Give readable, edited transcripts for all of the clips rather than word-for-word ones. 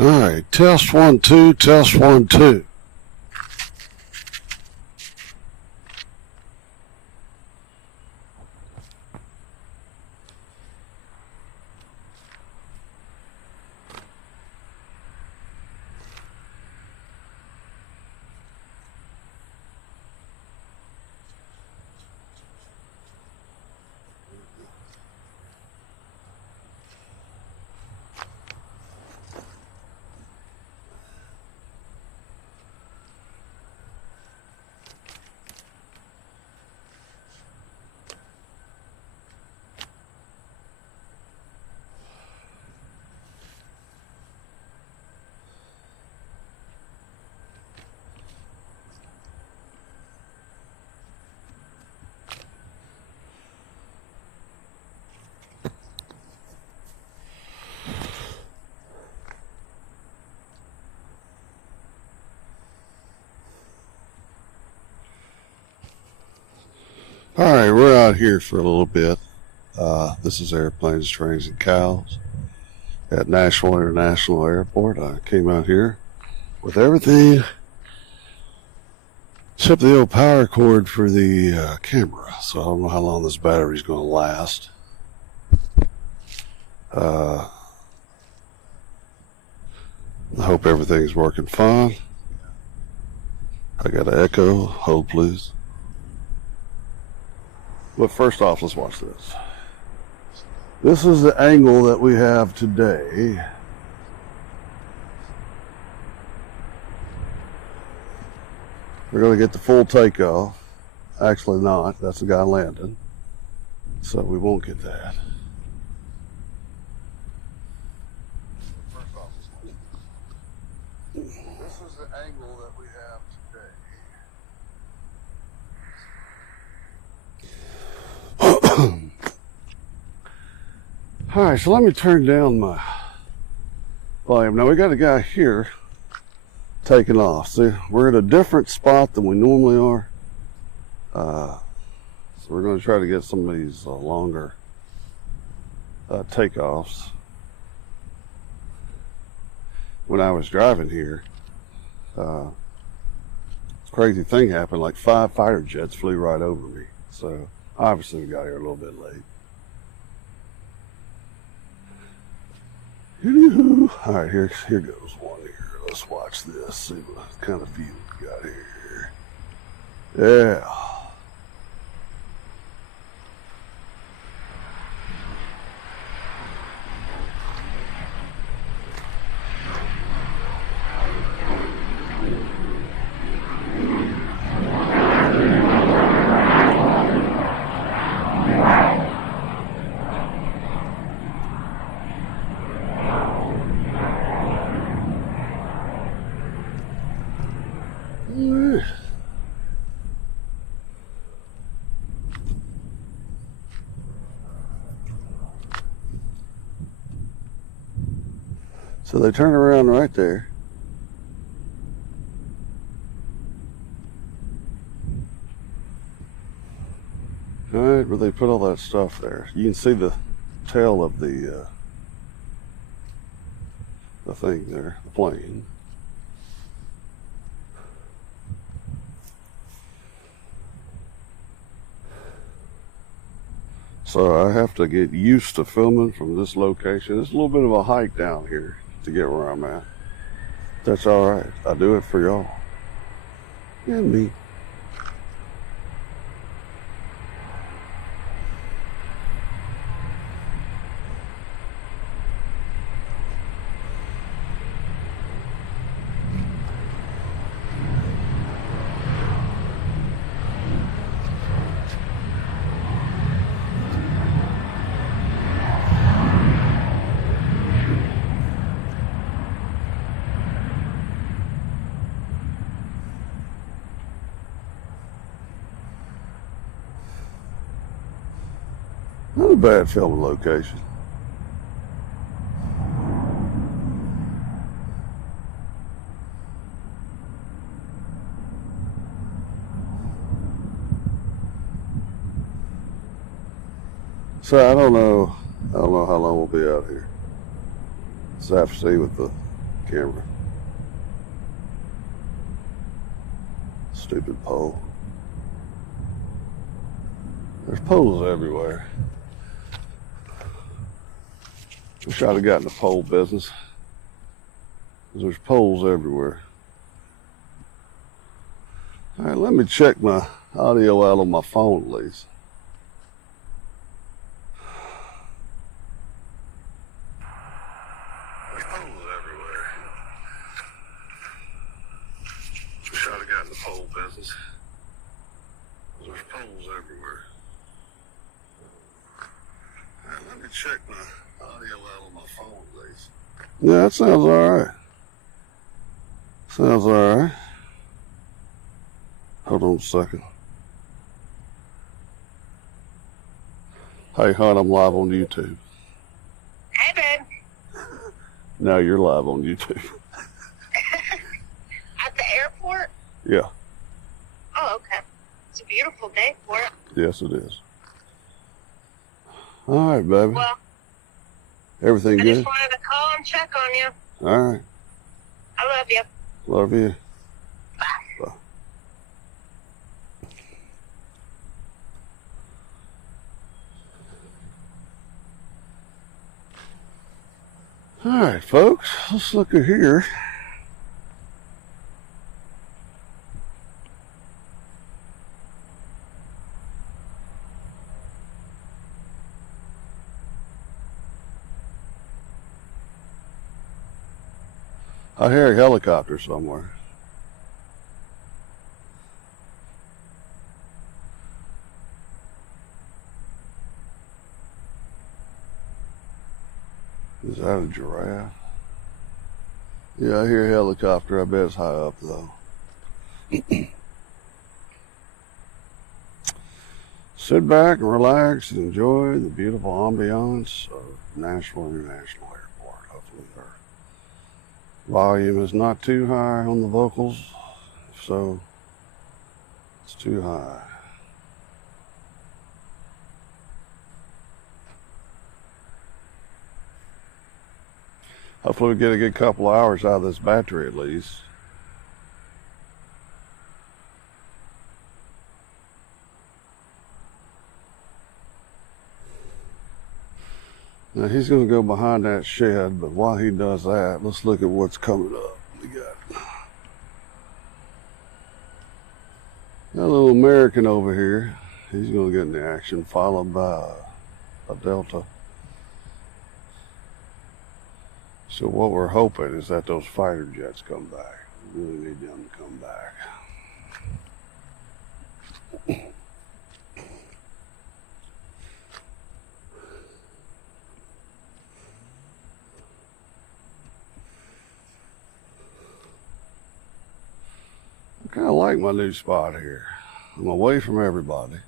All right, test 1 2, test 1 2. All right, we're out here for a little bit. This is Airplanes, Trains, and Cows at Nashville International Airport. I came out here with everything except the old power cord for the camera. So I don't know how long this battery's going to last. I hope everything's working fine. I got an echo. Hold, please. But first off, let's watch this. This is the angle that we have today. We're going to get the full takeoff. Actually not. That's the guy landing. So we won't get that. This is the angle that we have today. All right, so let me turn down my volume. Now we got a guy here taking off. See, we're at a different spot than we normally are. So we're going to try to get some of these longer takeoffs. When I was driving here, crazy thing happened. Like 5 fighter jets flew right over me. So obviously we got here a little bit late. All right, here goes one here. Let's watch this. See what kind of view we got here. Yeah. So they turn around right there. All right, where they put all that stuff there. You can see the tail of the thing there, the plane. So I have to get used to filming from this location. It's a little bit of a hike down here to get where I'm at. That's all right. I do it for y'all and me. Not a bad filming location. So I don't know how long we'll be out here. So I have to see with the camera. Stupid pole. There's poles everywhere. Wish I'd have gotten the pole business. There's poles everywhere. All right, let me check my audio out on my phone at least. There's poles everywhere. Wish I'd have gotten the pole business. There's poles everywhere. All right, let me check my audio out on my phone at least. Yeah, that sounds all right. Sounds all right. Hold on a second. Hey, hon, I'm live on YouTube. Hey, babe. Now you're live on YouTube. At the airport? Yeah. Oh, okay. It's a beautiful day for it. Yes, it is. All right, baby. Well, Everything I good? just wanted to call and check on you. All right. I love you. Love you. Bye. Bye. All right, folks, let's look at here. I hear a helicopter somewhere. Is that a giraffe? Yeah, I hear a helicopter. I bet it's high up, though. Sit back and relax and enjoy the beautiful ambiance of Nashville International Airport. Hopefully their volume is not too high on the vocals. If so, it's too high. Hopefully we get a good couple hours out of this battery at least. Now he's going to go behind that shed, but while he does that, let's look at what's coming up. We got a little American over here. He's going to get in the action, followed by a Delta. So what we're hoping is that those fighter jets come back. We really need them to come back. I kind of like my new spot here. I'm away from everybody.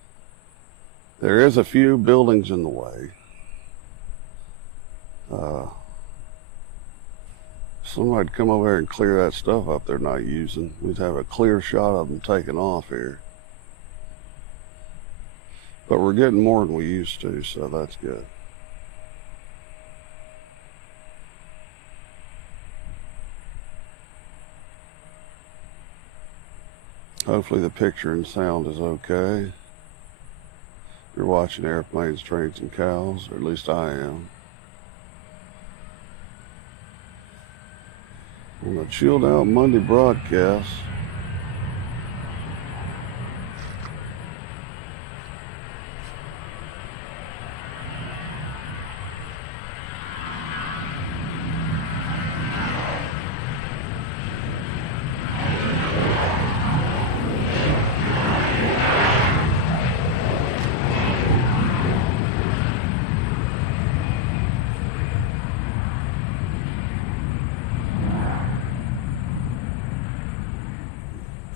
There is a few buildings in the way. Somebody'd come over here and clear that stuff up they're not using. We'd have a clear shot of them taking off here. But we're getting more than we used to, so that's good. Hopefully the picture and sound is okay. You're watching Airplanes, Trains, and Cows, or at least I am. On a chilled out Monday broadcast.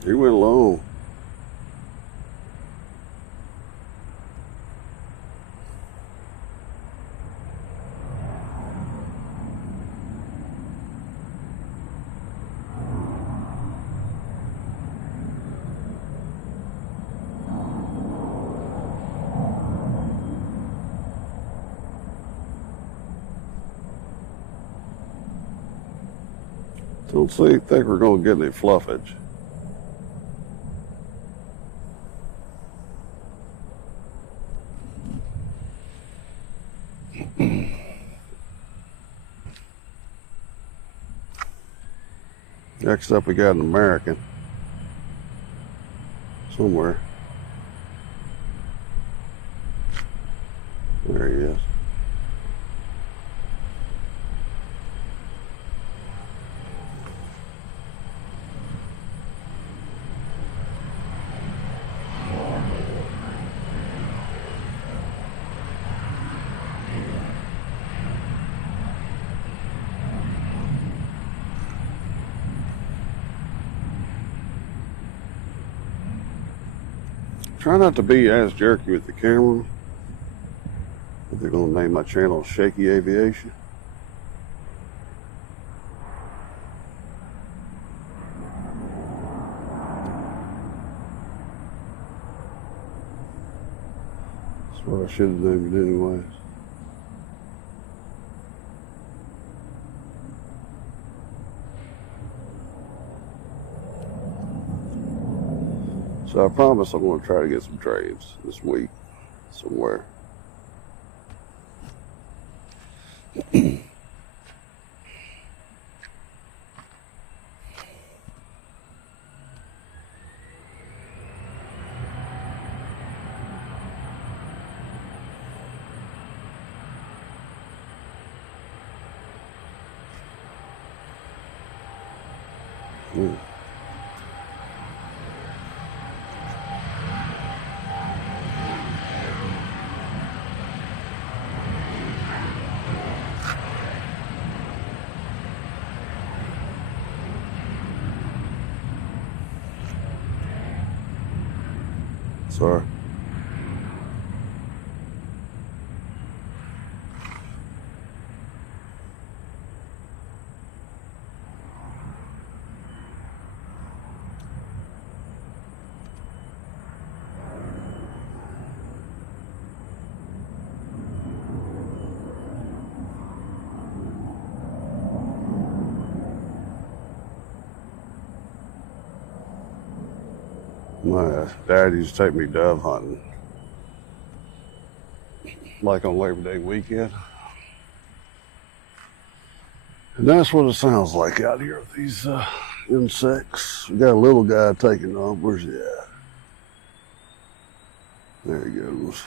He went low. Don't think we're going to get any fluffage. Next up, we got an American somewhere. There he is. Try not to be as jerky with the camera. They're going to name my channel Shaky Aviation. That's what I should have named it anyways. So I promise I'm going to try to get some trades this week somewhere. Sorry. My dad used to take me dove hunting, like on Labor Day weekend. And that's what it sounds like out here with these insects. We got a little guy taking off. Where's he at? There he goes.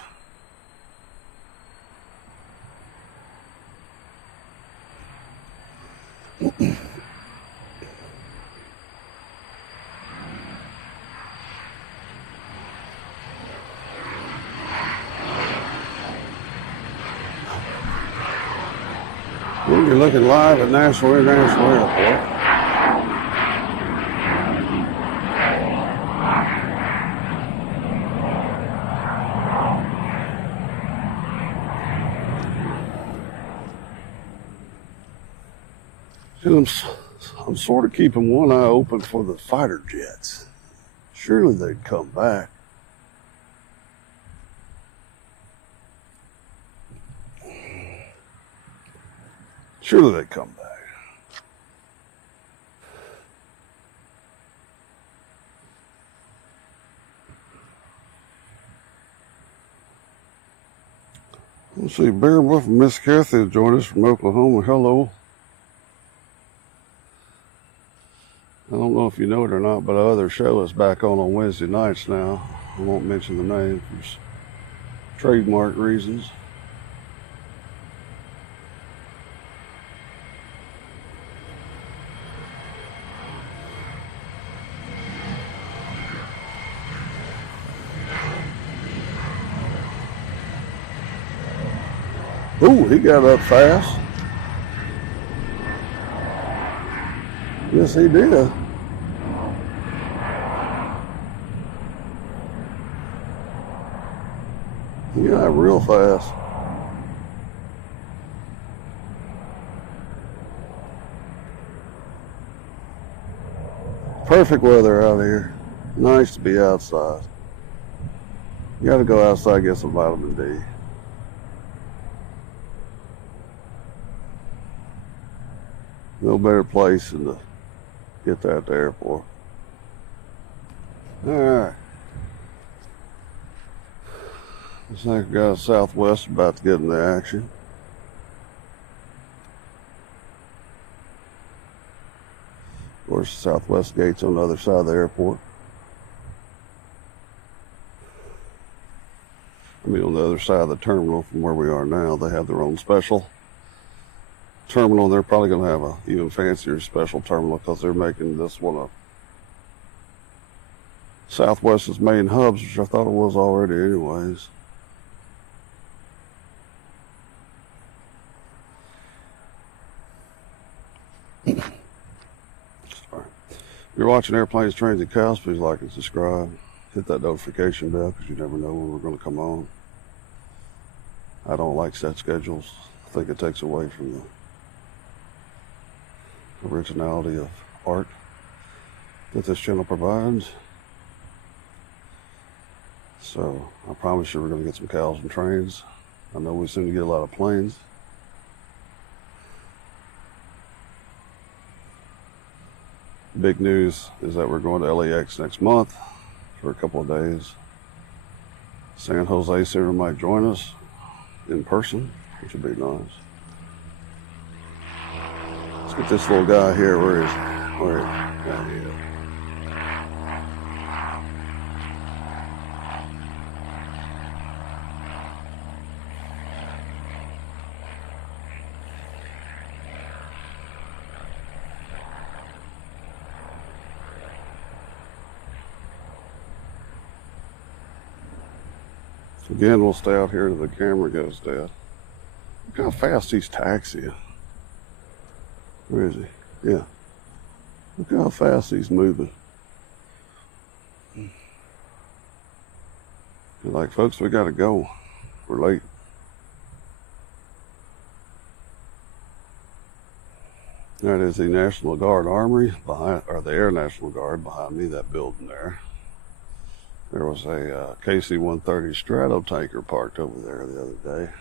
You're looking live at Nashville International Airport. And I'm sort of keeping one eye open for the fighter jets. Surely they'd come back. Surely they'd come back. Let's see, Bearwolf and Miss Kathy has joined us from Oklahoma. Hello. I don't know if you know it or not, but our other show is back on Wednesday nights now. I won't mention the name for trademark reasons. Ooh, he got up fast. Yes, he did. He got up real fast. Perfect weather out here. Nice to be outside. You gotta go outside and get some vitamin D. No better place than to get that at the airport. Alright. Looks like we got a Southwest about to get into action. Of course, the Southwest gate's on the other side of the airport. I mean, on the other side of the terminal from where we are now. They have their own special terminal, and they're probably going to have a even fancier special terminal because they're making this one of Southwest's main hubs, which I thought it was already anyways. If you're watching Airplanes, Trains, and Cows, please like and subscribe. Hit that notification bell because you never know when we're going to come on. I don't like set schedules. I think it takes away from the originality of art that this channel provides. So I promise you we're going to get some cows and trains. I know we seem to get a lot of planes. Big news is that we're going to LAX next month for a couple of days. San Jose Center might join us in person, which would be nice. Let's get this little guy here. Where is he? Where is he? Down here. Again, we'll stay out here till the camera goes dead. Look how fast he's taxiing. Where is he? Yeah. Look how fast he's moving. You're like, folks, we gotta go. We're late. That is the National Guard Armory behind, or the Air National Guard behind me, that building there. There was a KC-130 Strato tanker parked over there the other day.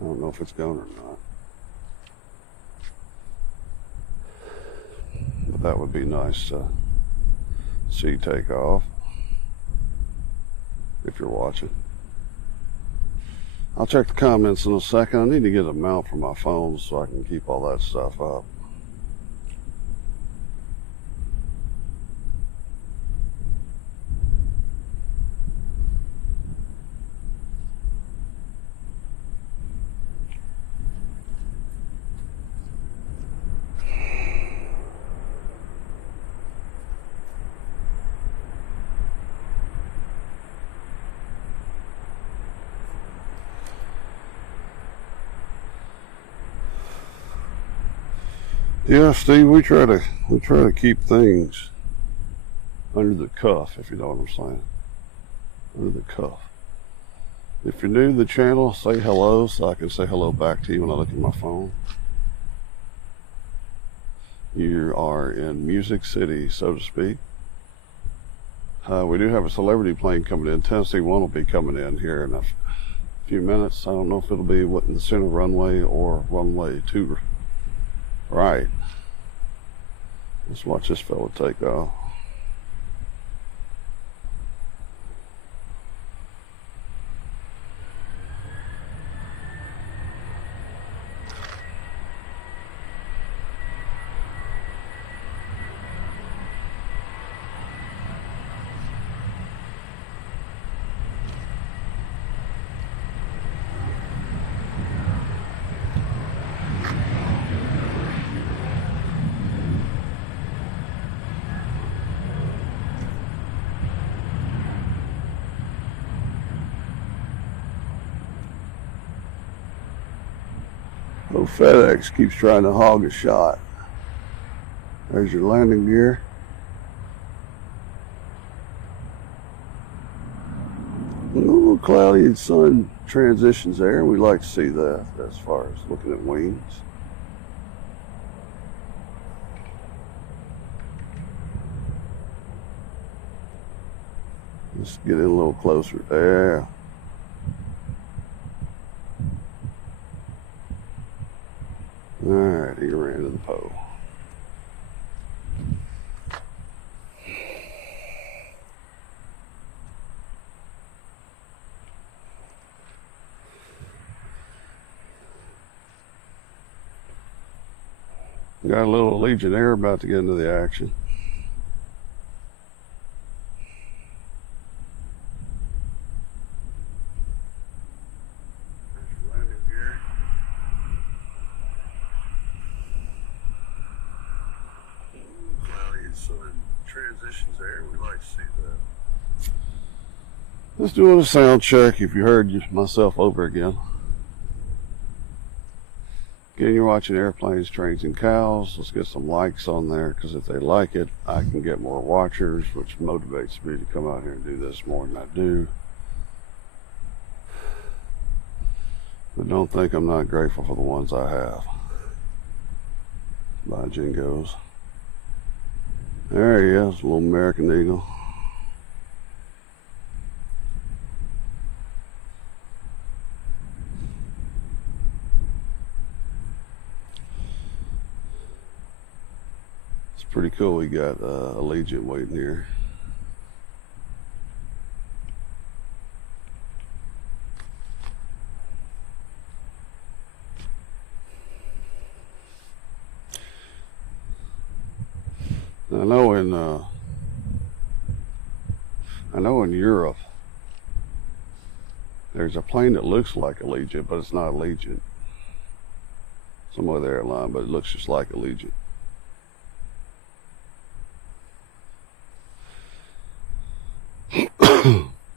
I don't know if it's gone or not. But that would be nice to see take off if you're watching. I'll check the comments in a second. I need to get a mount for my phone so I can keep all that stuff up. Yeah, Steve, we try to keep things under the cuff, if you know what I'm saying. Under the cuff. If you're new to the channel, say hello so I can say hello back to you when I look at my phone. You are in Music City, so to speak. We do have a celebrity plane coming in. Tennessee One will be coming in here in a few minutes. I don't know if it'll be in the center runway or runway 2 right. Let's watch this fella take off. Oh, FedEx keeps trying to hog a shot. There's your landing gear. A little cloudy and sun transitions there. We like to see that as far as looking at wings. Let's get in a little closer there. Alright, he ran to the pole. Got a little Allegiant Air about to get into the action. Transitions there, we like to see that. Just doing a sound check if you heard myself over again. Again, you're watching Airplanes, Trains, and Cows. Let's get some likes on there, because if they like it, I can get more watchers, which motivates me to come out here and do this more than I do. But don't think I'm not grateful for the ones I have. Bye, Jingos. There he is, a little American Eagle. It's pretty cool. We got Allegiant waiting here. I know in Europe there's a plane that looks like Allegiant, but it's not Allegiant. Some other airline, but it looks just like Allegiant.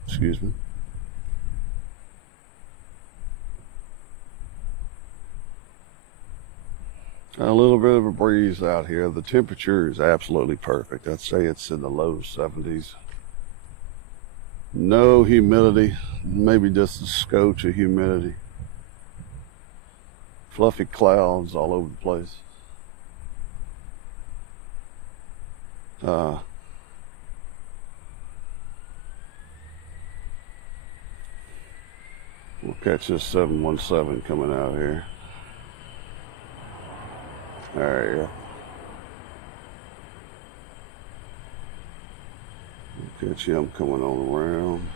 Excuse me. A little bit of a breeze out here. The temperature is absolutely perfect. I'd say it's in the low 70s. No humidity, maybe just a scotch of humidity. Fluffy clouds all over the place. We'll catch this 717 coming out here. There you go. Catch him coming on around.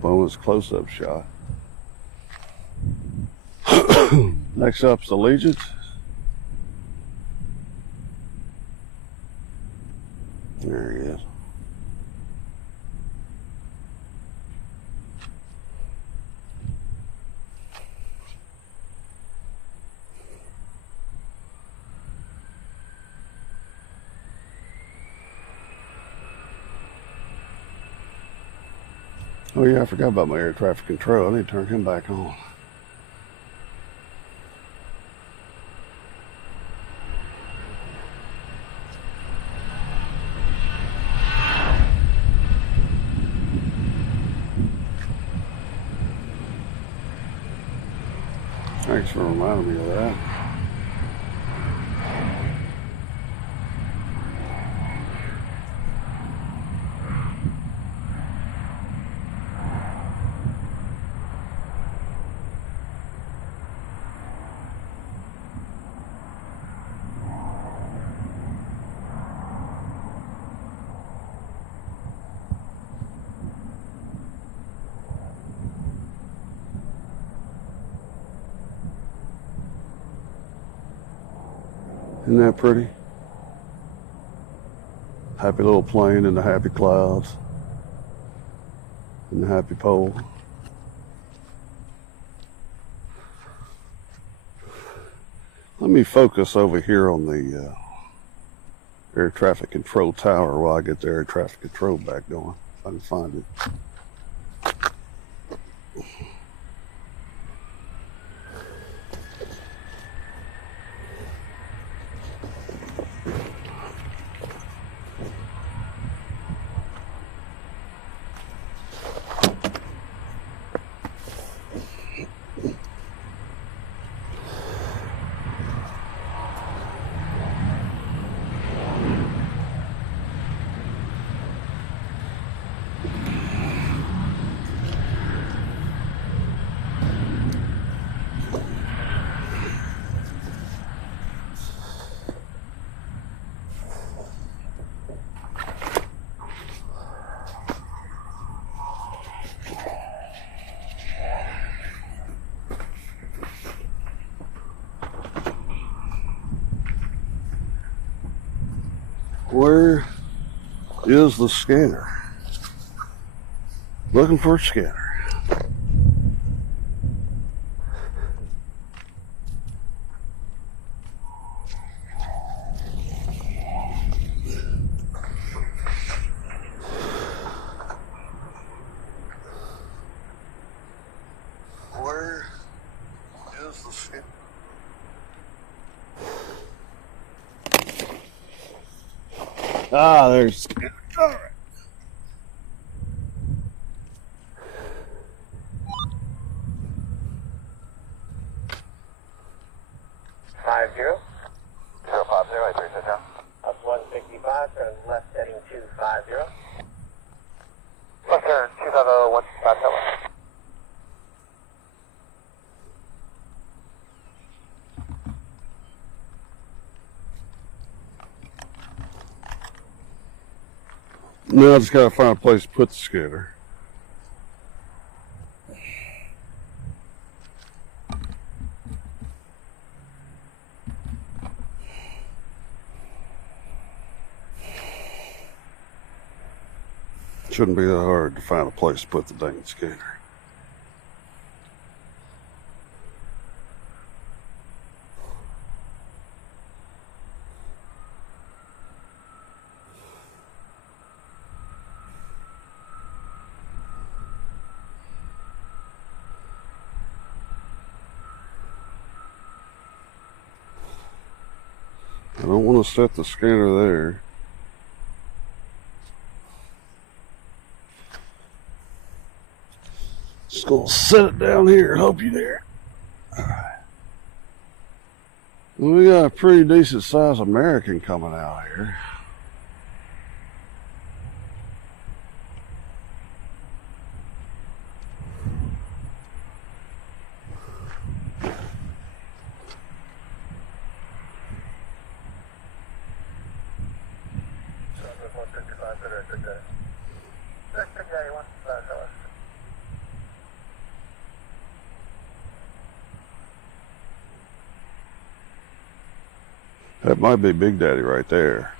Bonus close-up shot. Next up's Allegiant. There he is. Oh yeah, I forgot about my air traffic control. I need to turn him back on. Thanks for reminding me of that. Isn't that pretty? Happy little plane in the happy clouds and the happy pole. Let me focus over here on the air traffic control tower while I get the air traffic control back going, if I can find it. Where is the scanner? Looking for a scanner. Where is the scanner? Ah, there's the scanner. All right. Five zero. 050, I appreciate that. Up 165, turn left heading 250. Left turn 250, 165, Now I just gotta find a place to put the scanner. Shouldn't be that hard to find a place to put the dang scanner. I don't want to set the scanner there. Just gonna set it down here and hope you're there. Alright. Well, we got a pretty decent sized American coming out here. That might be Big Daddy right there.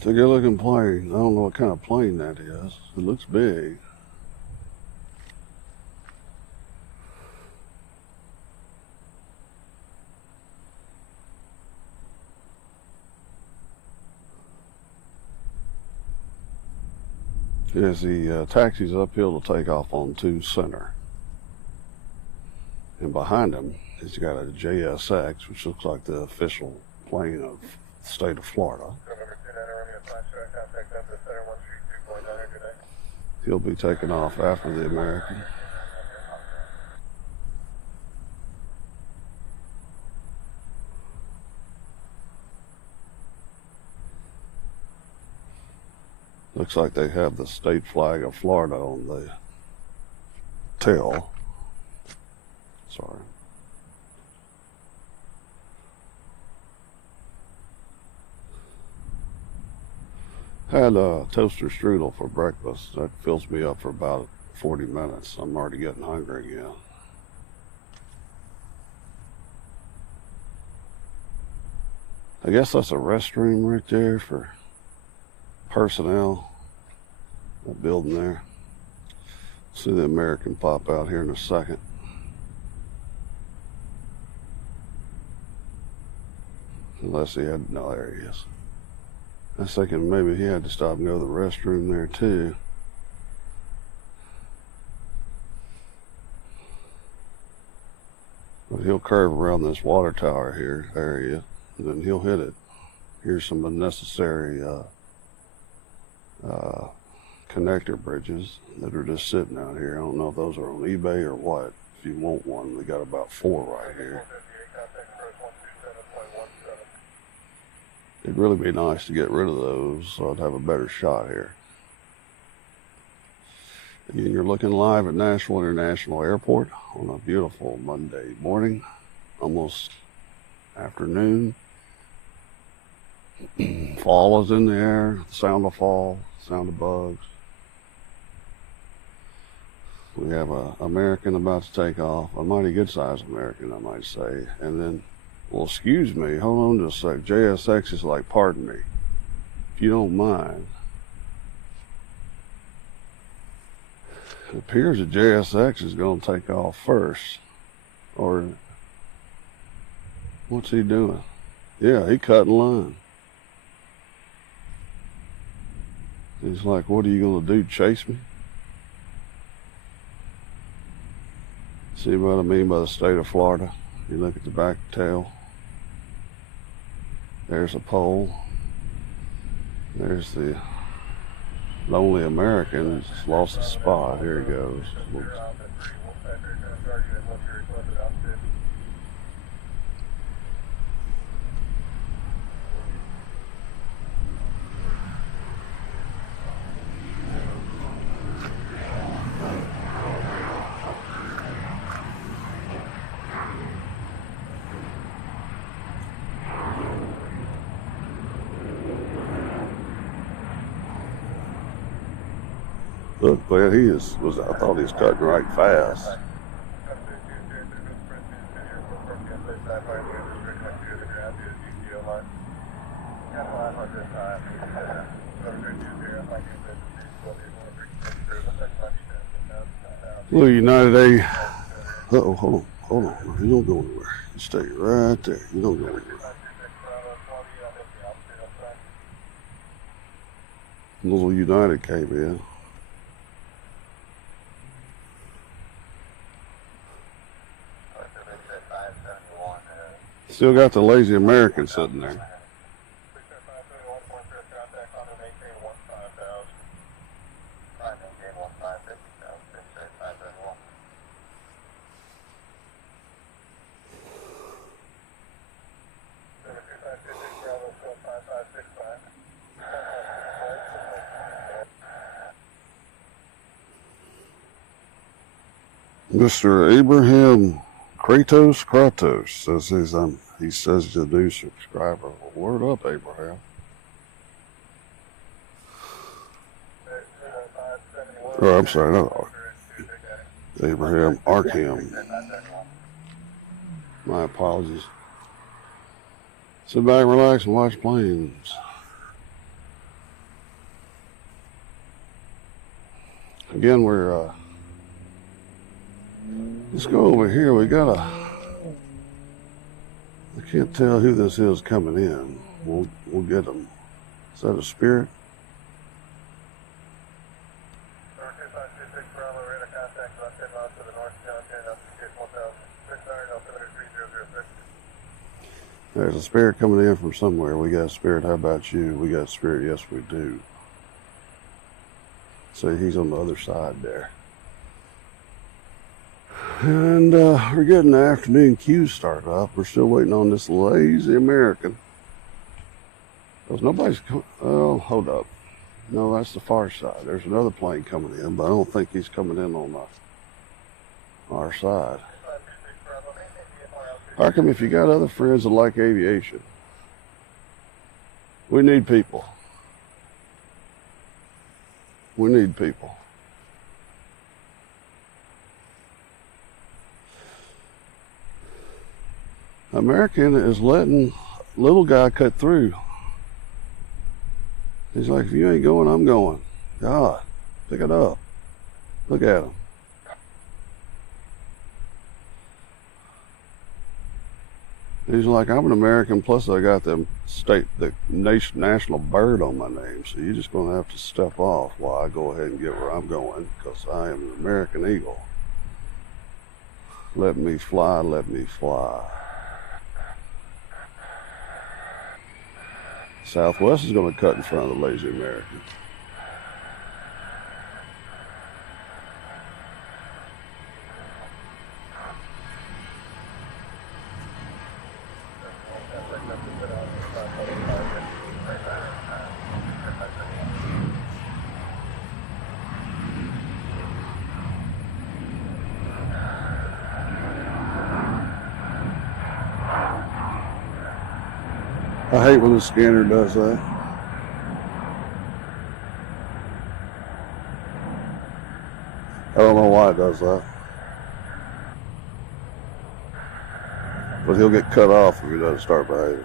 It's a good looking plane. I don't know what kind of plane that is. It looks big. As he taxis uphill to take off on 2 Center. And behind him, he's got a JSX, which looks like the official plane of the state of Florida. He'll be taking off after the American. Looks like they have the state flag of Florida on the tail. Sorry. Had a toaster strudel for breakfast. That fills me up for about 40 minutes. I'm already getting hungry again. I guess that's a restroom right there for personnel. That building there. See the American pop out here in a second. Unless he had, no, there he is. I was thinking maybe he had to stop and go to the restroom there too. But he'll curve around this water tower here. There he is. And then he'll hit it. Here's some unnecessary connector bridges that are just sitting out here. I don't know if those are on eBay or what. If you want one, we got about 4 right here. It'd really be nice to get rid of those so I'd have a better shot here. Again, you're looking live at Nashville International Airport on a beautiful Monday morning, almost afternoon. Fall is in the air, the sound of fall, sound of bugs. We have an American about to take off, a mighty good-sized American, I might say. And then, well, excuse me, hold on just a sec. JSX is like, pardon me, if you don't mind. It appears that JSX is going to take off first. Or, what's he doing? Yeah, he cut in line. He's like, what are you going to do, chase me? See what I mean by the state of Florida? You look at the back tail. There's a pole. There's the lonely American who's lost his spot. Here he goes. Look, man, I thought he was cutting right fast. Little United A. Uh-oh, hold on. You don't go anywhere. You stay right there. You don't go anywhere. Little United came in. Still got the lazy American sitting there. Mr. Abraham Kratos says he says he's a new subscriber. Well, word up, Abraham. Oh, I'm sorry, not Abraham Arkham. My apologies. Sit back, relax, and watch planes. Again, we're let's go over here. We got I can't tell who this is coming in. We'll get them. Is that a Spirit? There's a Spirit coming in from somewhere. We got Spirit. How about you? We got Spirit. Yes, we do. See, he's on the other side there. And we're getting the afternoon queue started up. We're still waiting on this lazy American. Because nobody's... Oh, hold up. No, that's the far side. There's another plane coming in, but I don't think he's coming in on our side. How come if you got other friends that like aviation? We need people. We need people. American is letting little guy cut through. He's like, if you ain't going, I'm going. God, pick it up. Look at him. He's like, I'm an American, plus I got the national bird on my name, so you're just going to have to step off while I go ahead and get where I'm going, because I am an American eagle. Let me fly, let me fly. Southwest is going to cut in front of the lazy American. I hate when the scanner does that. I don't know why it does that. But he'll get cut off if he doesn't start behaving.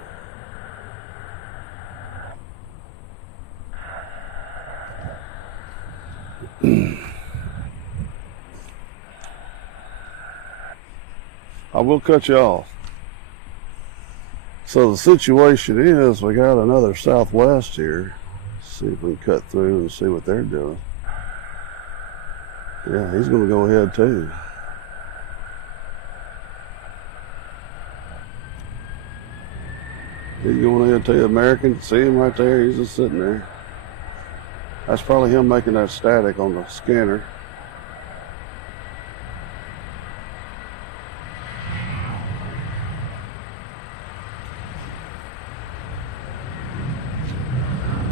I will cut you off. So the situation is, we got another Southwest here. See if we can cut through and see what they're doing. Yeah, he's going to go ahead too. He's going ahead too. American, see him right there? He's just sitting there. That's probably him making that static on the scanner.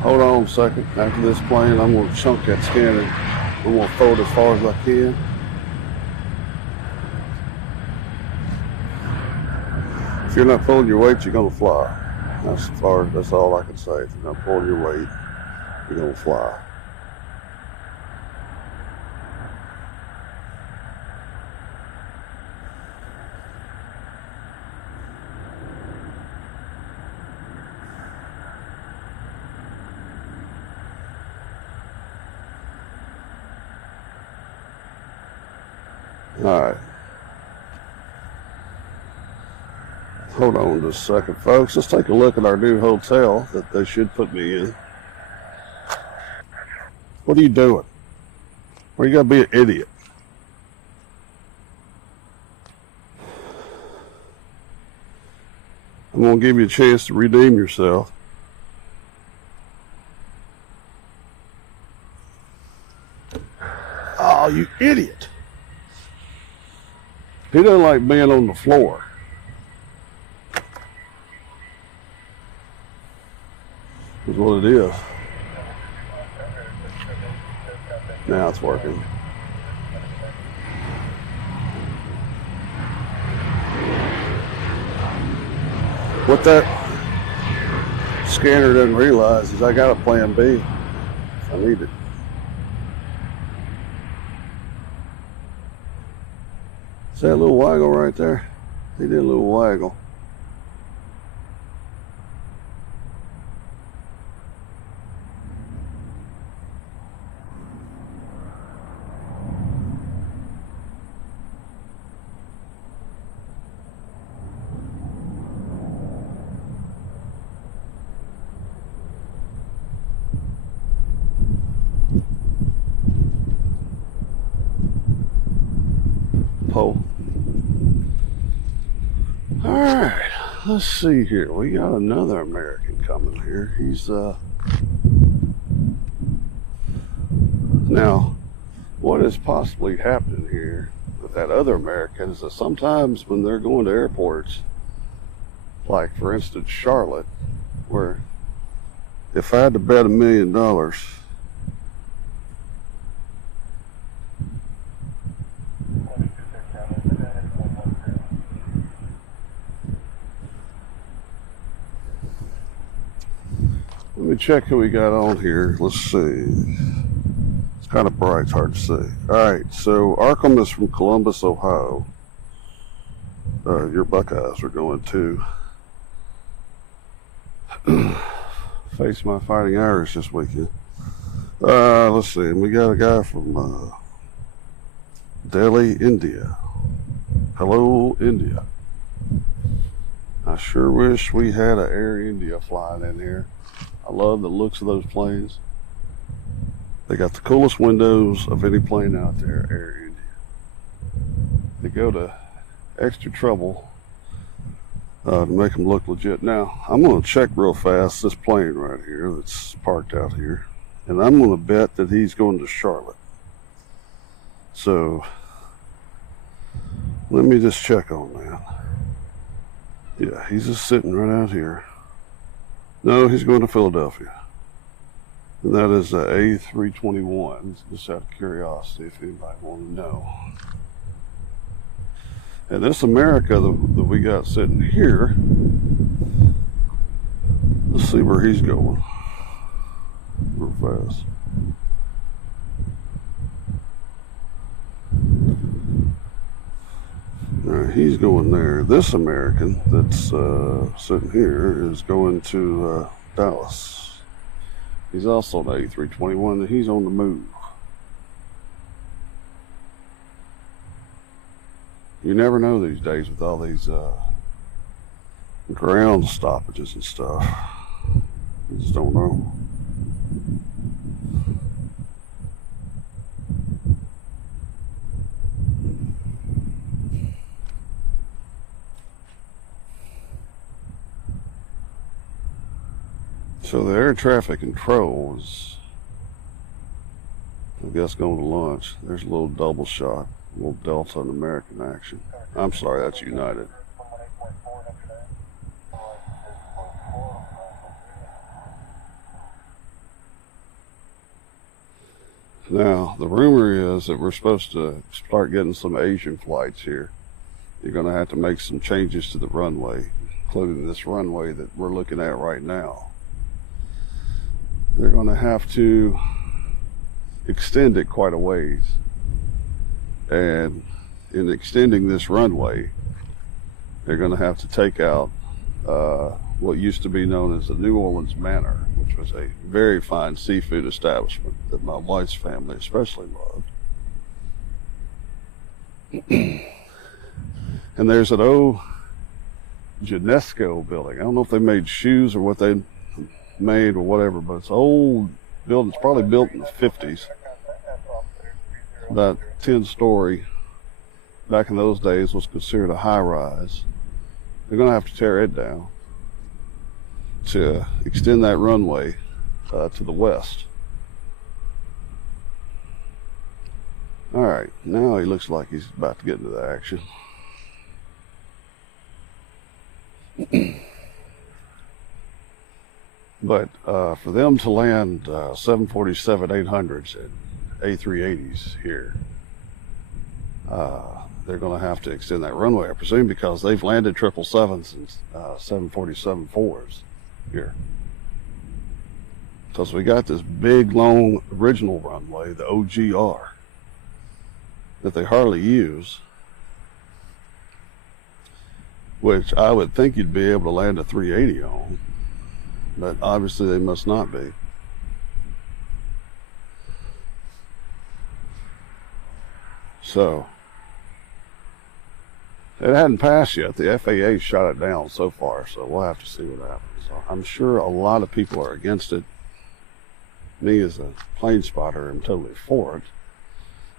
Hold on a second. After this plane, I'm going to chunk that scanner. I'm going to throw it as far as I can. If you're not pulling your weight, you're going to fly. That's all I can say. If you're not pulling your weight, you're going to fly. All right. Hold on just a second, folks. Let's take a look at our new hotel that they should put me in. What are you doing? Well, you gotta be an idiot. I'm gonna give you a chance to redeem yourself. Oh, you idiot. He doesn't like being on the floor. Is what it is. Now it's working. What that scanner doesn't realize is I got a plan B if I need it. See that little waggle right there? He did a little waggle. Pole. Alright, let's see here. We got another American coming here. He's now what is possibly happening here with that other American is that sometimes when they're going to airports, like for instance Charlotte, where if I had to bet $1 million, let me check who we got on here. Let's see. It's kind of bright, it's hard to see. Alright, so Arkham is from Columbus, Ohio. Your Buckeyes are going to face my Fighting Irish this weekend. Let's see. We got a guy from Delhi, India. Hello, India. I sure wish we had an Air India flying in here. I love the looks of those planes. They got the coolest windows of any plane out there, Air India. They go to extra trouble to make them look legit. Now, I'm going to check real fast this plane right here that's parked out here. And I'm going to bet that he's going to Charlotte. So, let me just check on that. Yeah, he's just sitting right out here. No, he's going to Philadelphia. And that is a A321. Just out of curiosity, if anybody want to know. And this America that we got sitting here, let's see where he's going real fast. All right, he's going there. This American that's sitting here is going to Dallas. He's also an A321, and he's on the move. You never know these days with all these ground stoppages and stuff. You just don't know. So the air traffic control is, I guess, going to launch. There's a little double shot, a little Delta and American action. I'm sorry, that's United. Now, the rumor is that we're supposed to start getting some Asian flights here. You're going to have to make some changes to the runway, including this runway that we're looking at right now. They're going to have to extend it quite a ways. And in extending this runway, they're going to have to take out what used to be known as the New Orleans Manor, which was a very fine seafood establishment that my wife's family especially loved. And there's an old Genesco building. I don't know if they made shoes or what they made or whatever, but it's an old building. It's probably built in the 50s. About 10-story. Back in those days was considered a high-rise. They're going to have to tear it down to extend that runway to the west. All right, now he looks like he's about to get into the action. But for them to land 747-800s and A380s here, they're going to have to extend that runway, I presume, because they've landed 777s and 747-4s here. Because we got this big, long, original runway, the OGR, that they hardly use, which I would think you'd be able to land a 380 on. But obviously they must not be. So, it hadn't passed yet. The FAA shot it down so far, so we'll have to see what happens. So I'm sure a lot of people are against it. Me as a plane spotter am totally for it,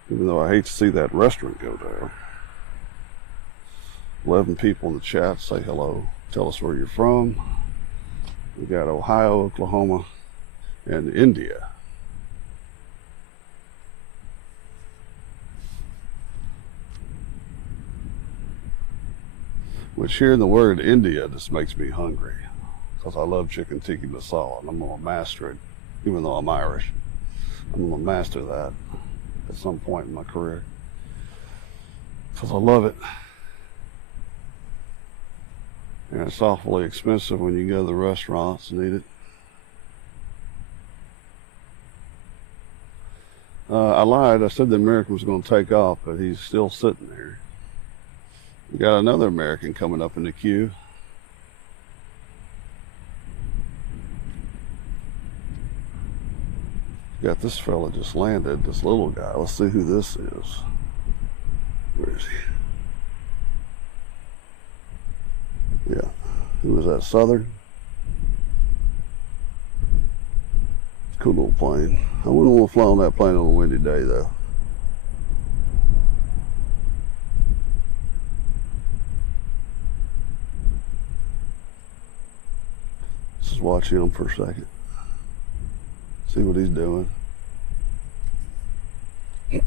even though I hate to see that restaurant go down. 11 people in the chat. Say hello. Tell us where you're from. We got Ohio, Oklahoma, and India. Which, hearing the word India just makes me hungry, because I love chicken tikka masala, and I'm going to master it, even though I'm Irish. I'm going to master that at some point in my career, because I love it. And it's awfully expensive when you go to the restaurants and eat it. I lied. I said the American was going to take off, but he's still sitting there. We got another American coming up in the queue. Got this fella just landed, this little guy. Let's see who this is. Where is he? Yeah. Who was that? Southern? Cool little plane. I wouldn't want to fly on that plane on a windy day though. Let's just watch him for a second. See what he's doing. I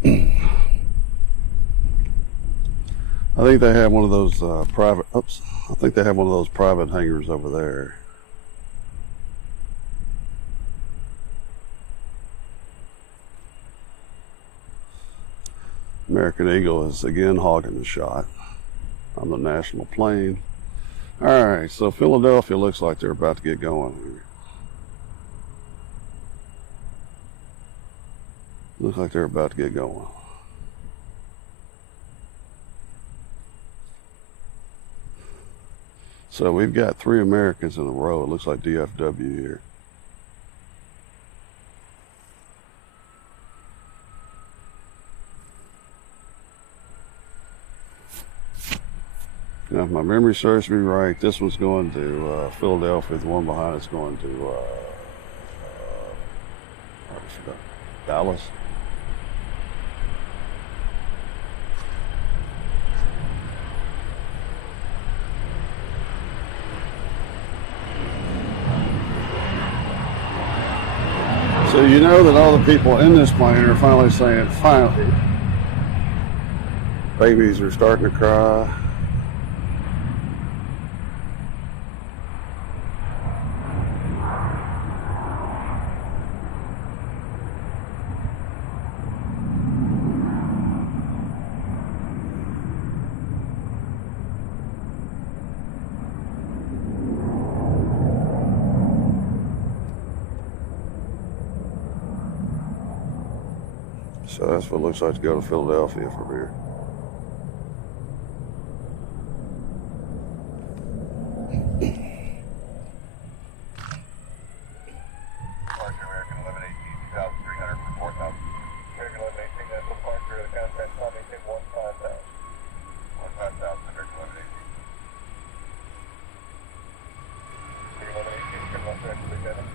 think they have one of those private. Oops. I think they have one of those private hangars over there. American Eagle is again hogging the shot on the national plane. All right, so Philadelphia looks like they're about to get going here. Looks like they're about to get going. So we've got 3 Americans in a row. It looks like DFW here. Now, if my memory serves me right, this one's going to Philadelphia. The one behind it's going to Dallas. So you know that all the people in this plane are finally saying, finally. Babies are starting to cry. So that's what it looks like to go to Philadelphia from here. Departure American 1118, 2,300 for 4,000. American 1118, that's departure of the contract, Tommy, take 15,000. 15,000, American 1118. American 1118, come on, track, Lieutenant.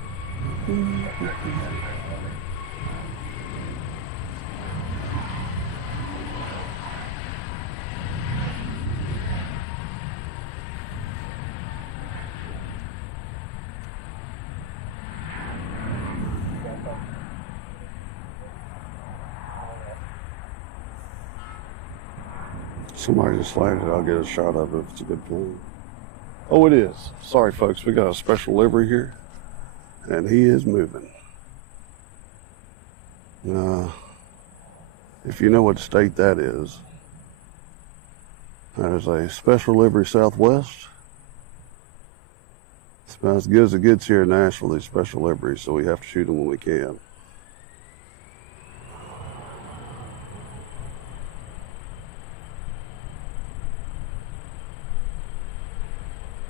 Somebody just landed. I'll get a shot of it if it's a good plane. Oh, it is. Sorry, folks. We got a special livery here, and he is moving. If you know what state that is a special livery Southwest. It's about as good as it gets here in Nashville, these special liveries, so we have to shoot them when we can.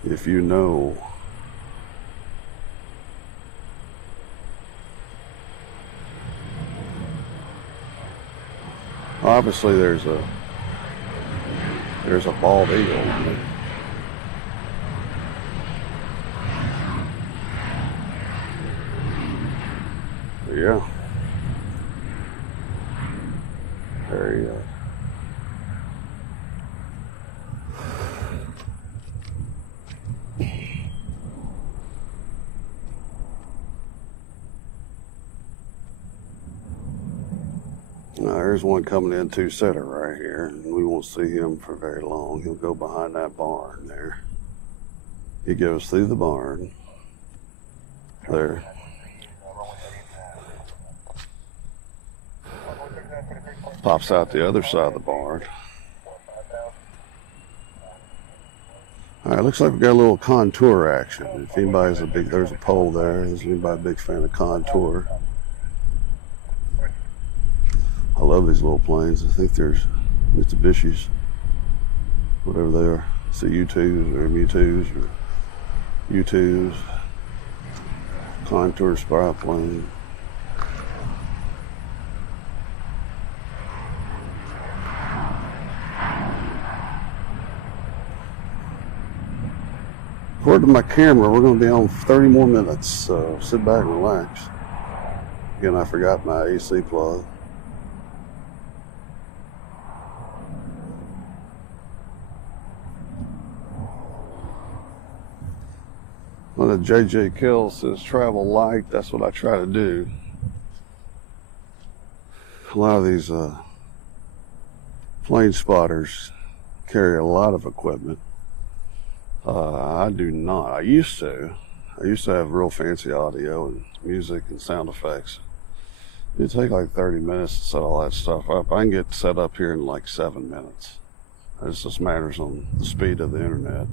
If you know, obviously there's a bald eagle in there. Yeah. Very Now, there's one coming in two-seater right here, and we won't see him for very long. He'll go behind that barn there. He goes through the barn there. Pops out the other side of the barn. All right, looks like we got a little contour action. If anybody's there's a pole there. Is anybody a big fan of contour? I love these little planes. I think there's Mitsubishis, whatever they are. CU2s or MU2s or U2s. Contour spy plane. According to my camera, we're going to be on for 30 more minutes, so sit back and relax. Again, I forgot my AC plug. When the JJ Kell says travel light, that's what I try to do. A lot of these plane spotters carry a lot of equipment. I do not. I used to have real fancy audio and music and sound effects. It'd take like 30 minutes to set all that stuff up. I can get set up here in like 7 minutes. It just matters on the speed of the internet.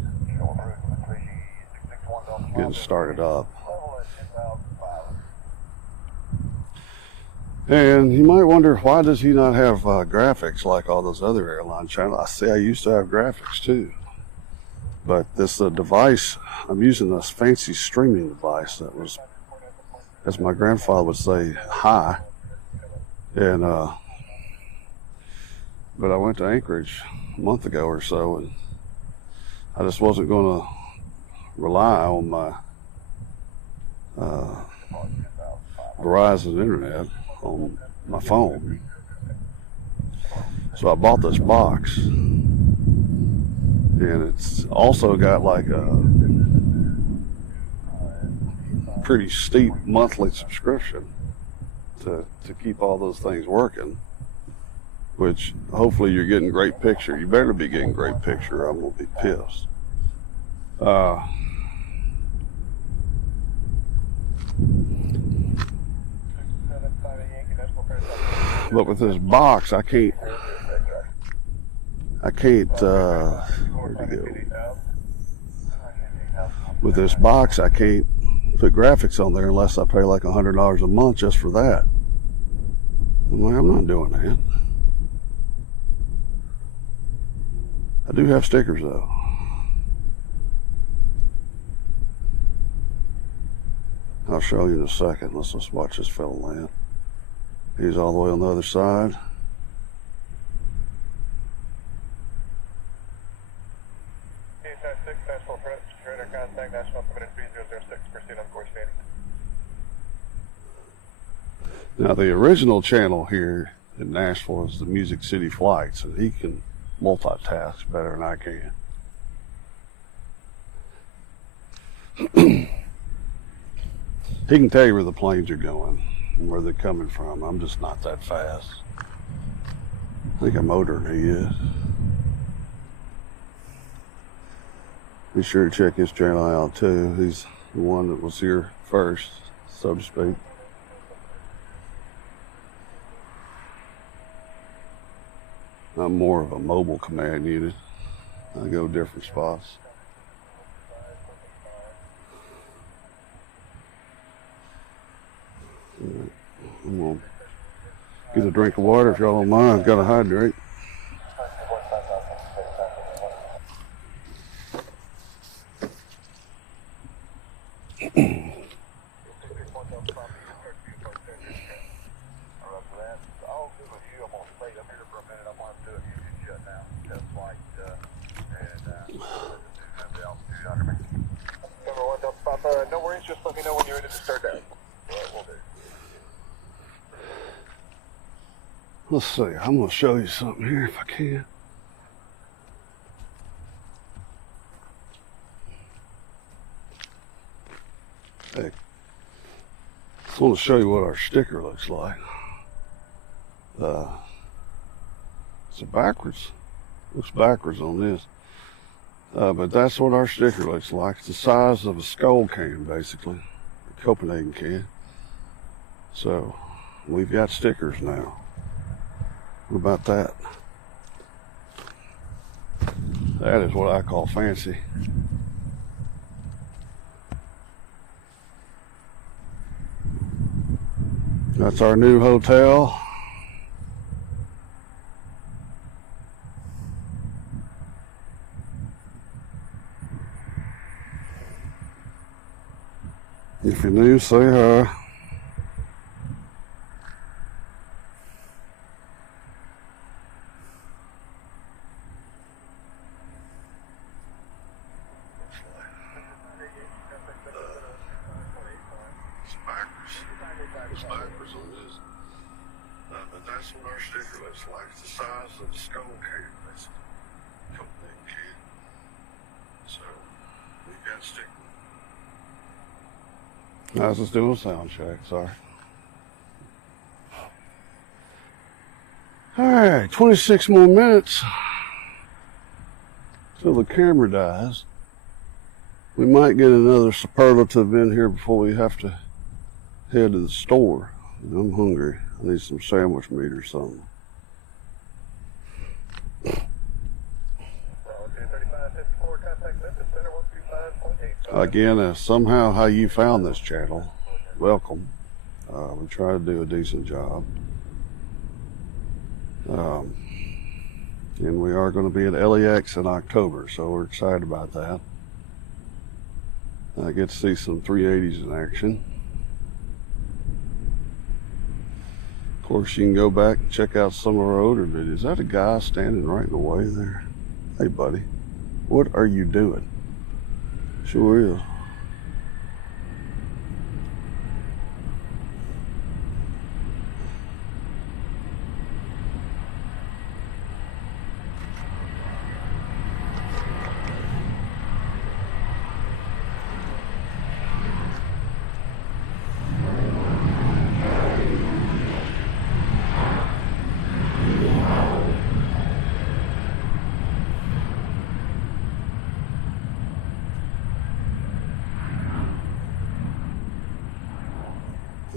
Getting started up. And you might wonder, why does he not have graphics like all those other airline channels? I see I used to have graphics too. But this device, I'm using this fancy streaming device that was, as my grandfather would say, high. And but I went to Anchorage a month ago or so, and I just wasn't going to rely on my Verizon internet on my phone. So I bought this box, and it's also got like a pretty steep monthly subscription to keep all those things working, which hopefully you're getting great picture. You better be getting great picture, I'm gonna be pissed. But with this box, I can't, where'd it go? With this box, I can't put graphics on there unless I pay like $100 a month just for that. I'm like, I'm not doing that. I do have stickers though. I'll show you in a second. Let's just watch this fellow land. He's all the way on the other side. Now the original channel here in Nashville is the Music City Flights, and he can multitask better than I can. He can tell you where the planes are going and where they're coming from. I'm just not that fast. I think I'm older than he is. Be sure to check his channel out too. He's the one that was here first, so to speak. I'm more of a mobile command unit. I go different spots. I'm gonna get a drink of water if y'all don't mind. I've got to hydrate. No worries, just let me know when you're ready to start that. Will do. Let's see, I'm going to show you something here if I can. Hey, I just want to show you what our sticker looks like. It's backwards. Looks backwards on this. But that's what our sticker looks like. It's the size of a skull can, basically. A Copenhagen can. So, we've got stickers now. What about that? That is what I call fancy. That's our new hotel. If you're new, say hi. that's what our sticker looks like. It's the size of the skull can. That's a couple big can. So we got a sticker. I was just doing a sound check, sorry. Alright, 26 more minutes till the camera dies. We might get another superlative in here before we have to head to the store. I'm hungry. I need some sandwich meat or something. Again, somehow how you found this channel, welcome. We try to do a decent job. And we are going to be at LAX in October, so we're excited about that. I get to see some 380s in action. Of course, you can go back and check out some of our older videos. Is that a guy standing right in the way there? Hey, buddy, what are you doing? Sure is.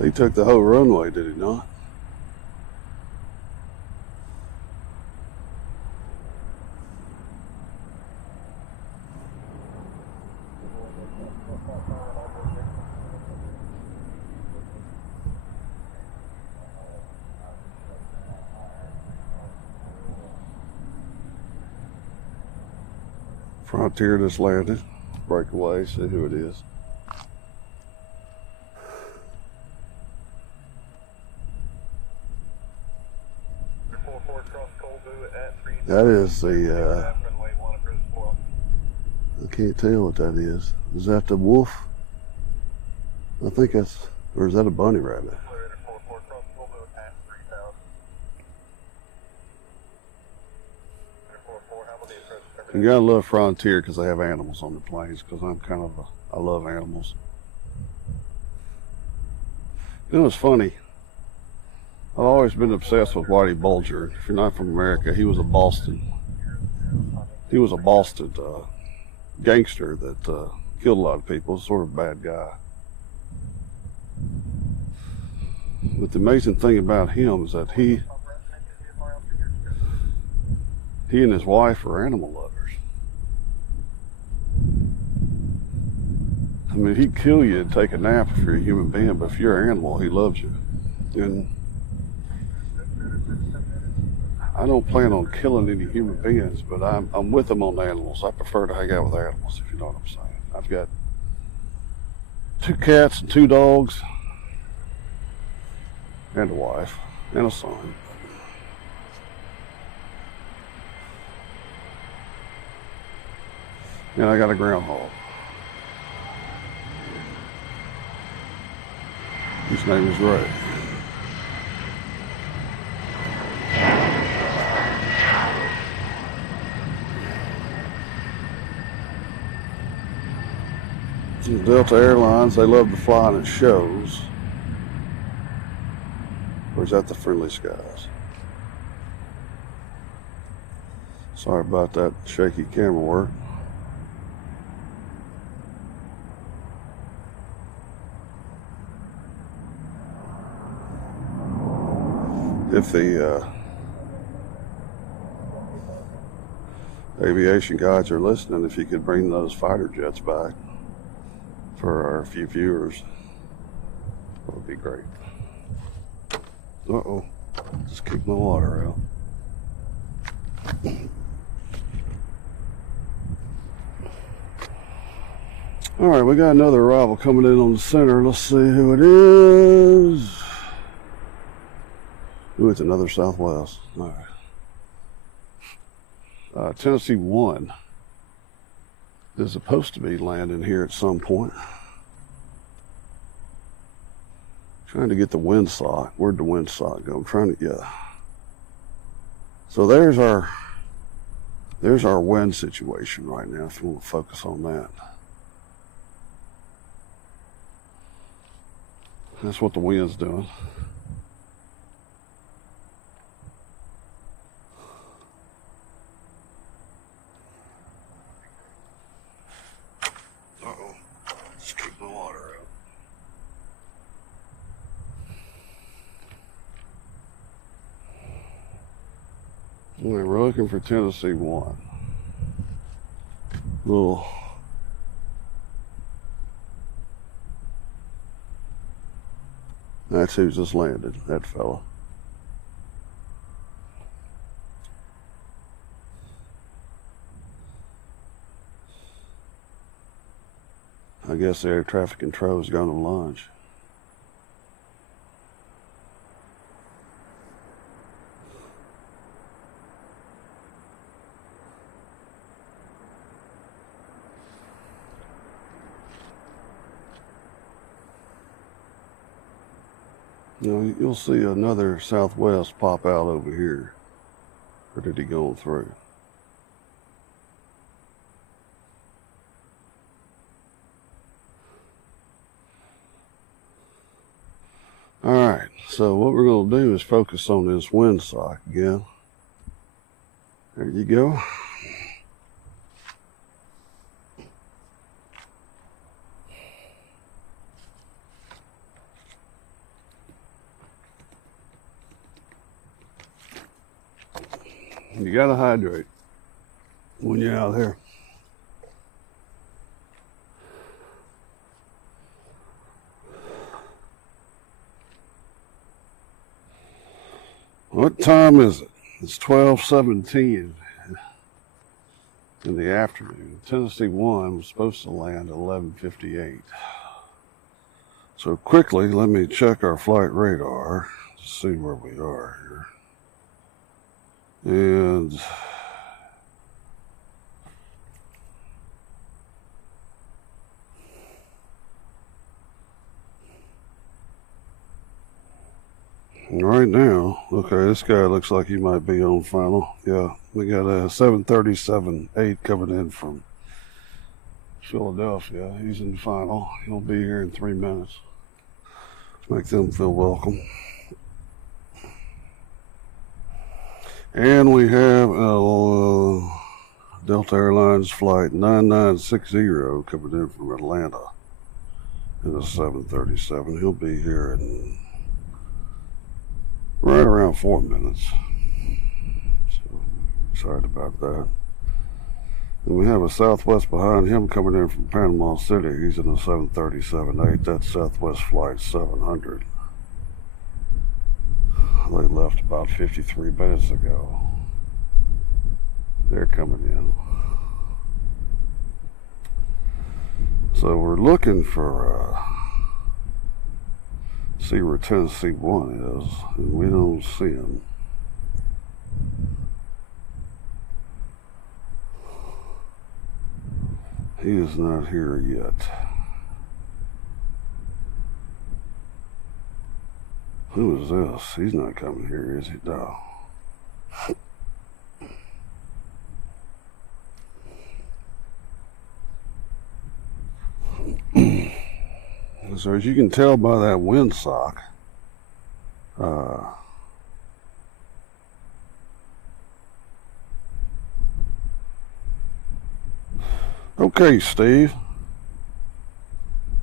He took the whole runway, did he not? Frontier just landed. Breakaway, see who it is. That is the, I can't tell what that is. Is that the wolf? I think that's, or is that a bunny rabbit? You gotta love Frontier because they have animals on the planes, because I'm kind of I love animals. You know, it's funny. I've always been obsessed with Whitey Bulger. If you're not from America, he was a Boston gangster that killed a lot of people. Sort of a bad guy. But the amazing thing about him is that he and his wife are animal lovers. I mean, he'd kill you and take a nap if you're a human being, but if you're an animal, he loves you. And I don't plan on killing any human beings, but I'm with them on animals. I prefer to hang out with animals, if you know what I'm saying. I've got 2 cats and 2 dogs, and a wife, and a son. And I got a groundhog. His name is Ray. Delta Airlines, they love to fly in shows. Or is that the Friendly Skies? Sorry about that shaky camera work. If the aviation guys are listening, if you could bring those fighter jets back for our few viewers, that would be great. Uh-oh, just kicked my water out. All right, we got another arrival coming in on the center. Let's see who it is. Ooh, it's another Southwest. All right. Tennessee 1 is supposed to be landing here at some point. Trying to get the windsock. Where'd the windsock go? I'm trying to, yeah. So there's our wind situation right now, if you want to focus on that. That's what the wind's doing. Uh-oh. Just keep the water out. Alright, we're looking for Tennessee 1. Little that's who just landed, that fella. I guess the air traffic control has gone on lunch. You know, you'll see another Southwest pop out over here. Or did he go through? Alright, so what we're going to do is focus on this windsock again. There you go. You gotta hydrate when you're out here. What time is it? It's 12:17 in the afternoon. Tennessee 1 was supposed to land at 11:58. So quickly, let me check our flight radar to see where we are here. And right now, okay, this guy looks like he might be on final. Yeah, we got a 737-8 coming in from Philadelphia. He's in final. He'll be here in 3 minutes. Make them feel welcome. And we have Delta Airlines flight 9960 coming in from Atlanta in a 737. He'll be here in right around 4 minutes. So excited about that. And we have a Southwest behind him coming in from Panama City. He's in a 737-8. That's Southwest flight 700. They left about 53 minutes ago. They're coming in. So we're looking for see where Tennessee 1 is, and we don't see him. He is not here yet. Who is this? He's not coming here, is he? No. So as you can tell by that windsock, okay, Steve.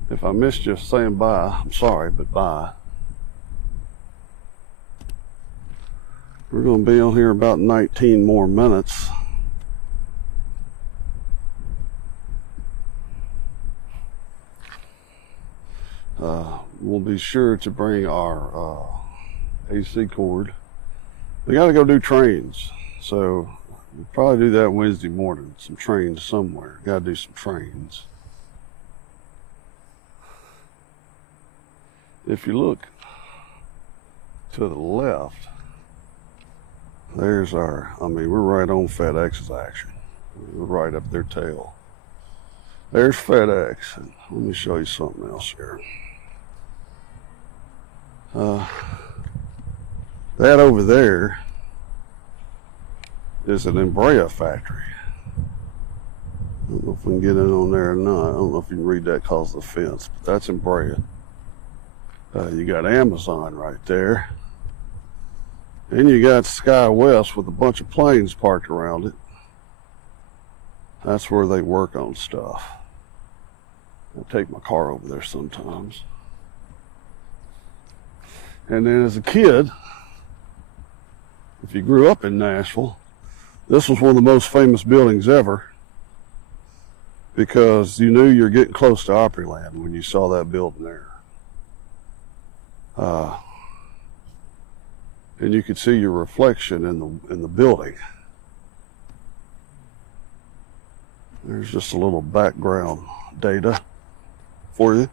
If I missed you saying bye, I'm sorry, but bye. We're going to be on here about 19 more minutes. We'll be sure to bring our AC cord. We got to go do trains, so we'll probably do that Wednesday morning. Some trains somewhere. Got to do some trains. If you look to the left, there's our, we're right on FedEx's action. We're right up their tail. There's FedEx. And let me show you something else here. That over there is an Embraer factory. I don't know if we can get in on there or not. I don't know if you can read that because of the fence, but that's Embraer. You got Amazon right there. Then you got SkyWest with a bunch of planes parked around it. That's where they work on stuff. I take my car over there sometimes. And then as a kid, if you grew up in Nashville, this was one of the most famous buildings ever, because you knew you were getting close to Opryland when you saw that building there. And you could see your reflection in the building. There's just a little background data for you.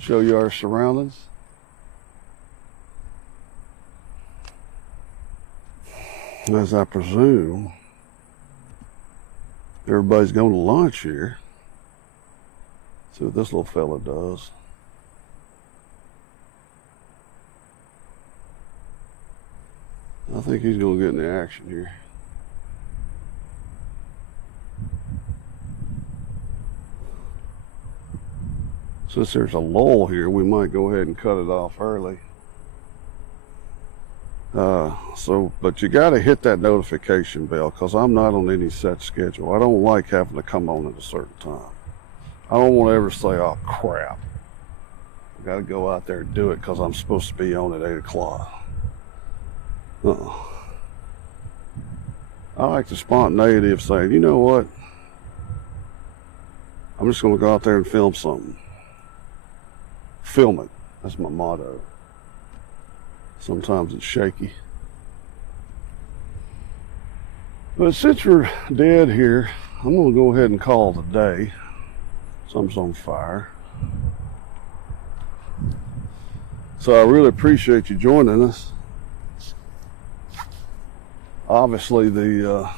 Show you our surroundings. As I presume, everybody's going to lunch here. See what this little fella does. I think he's going to get in the action here. Since there's a lull here, we might go ahead and cut it off early. But you got to hit that notification bell, because I'm not on any set schedule. I don't like having to come on at a certain time. I don't want to ever say, oh crap, I got to go out there and do it because I'm supposed to be on at 8 o'clock. I like the spontaneity of saying, you know what, I'm just going to go out there and film something. Film it. That's my motto. Sometimes it's shaky. But since we're dead here, I'm going to go ahead and call it a day. Something's on fire. So I really appreciate you joining us. Obviously, the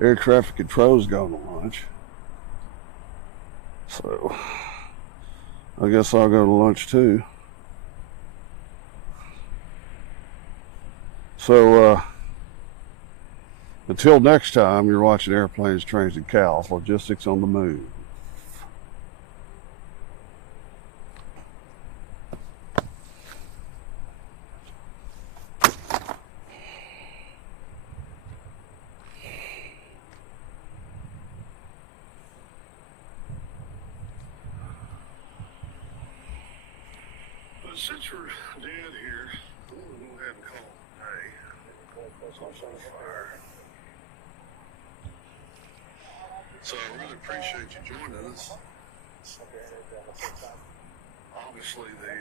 air traffic control's gone to lunch. So I guess I'll go to lunch too. So until next time, you're watching Airplanes, Trains, and Cows, Logistics on the Move. But since we're dead here, I'm going to go ahead and call it a day. It's on fire. So I really appreciate you joining us. Obviously, the